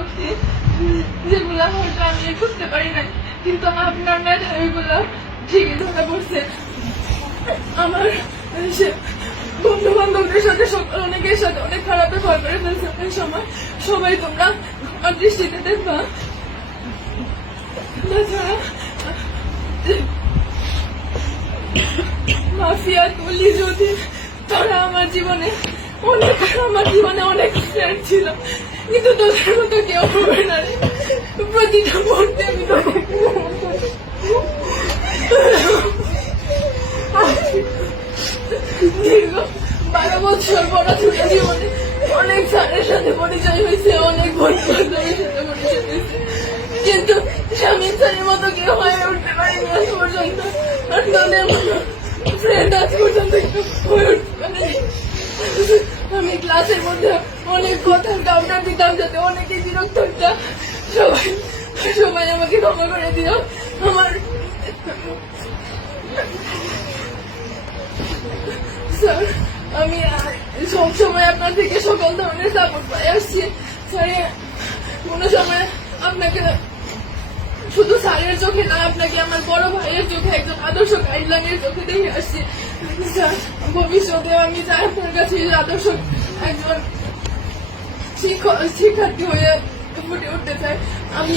করছি, যেগুলা হয়তো আমি করতে পারি নাই, কিন্তু আপনার মেধা ওইগুলা ঠিকই ধরা পড়ছে। আমার বন্ধু বান্ধবদের সাথে অনেকের সাথে অনেক খারাপ ব্যবহার করে ফেলছে অনেক সময়। সবাই তোমরা আমার দৃষ্টিতে দেখবা। তাছাড়া মাফিয়া তুলি যদি তোরা আমার জীবনে অনেক ফ্রেন্ড ছিল, কিন্তু তোদের মতো কেউ হবে না রে। প্রতিটা মুহূর্তে আমি দীর্ঘ 12 বছর পড়াশোনা জীবনে অনেক স্যারের সাথে পরিচয় হয়েছে, অনেক বন্ধু বান্ধবের সাথে পরিচয় হয়েছে, কিন্তু স্বামীর স্যারের মতো কেউ হয়ে উঠতে পারিনি আজ পর্যন্ত। আর তোদের মতো ফ্রেন্ড আজ পর্যন্ত হয়ে উঠতে পারেনি। আমি ক্লাসের মধ্যে অনেক কথা কাউন্টার দিতাম যাতে অনেকে বিরক্ত হতাম। সবাই আমাকে ক্ষমা করে দিও। আমার স্যার, আমি সবসময় আপনার থেকে সকল ধরনের সাপোর্ট পাই আসছি স্যার। কোনো সময় আপনাকে শুধু স্যারের চোখে না, আপনাকে আমার বড় ভাইয়ের চোখে, একজন আদর্শ গাইডলাইনের চোখে দেখে আসছি স্যার। ভবিষ্যতে আমি চাই আপনার কাছে আদর্শ একজন শিক্ষার্থী হয়ে ফুটে উঠতে চাই। আমি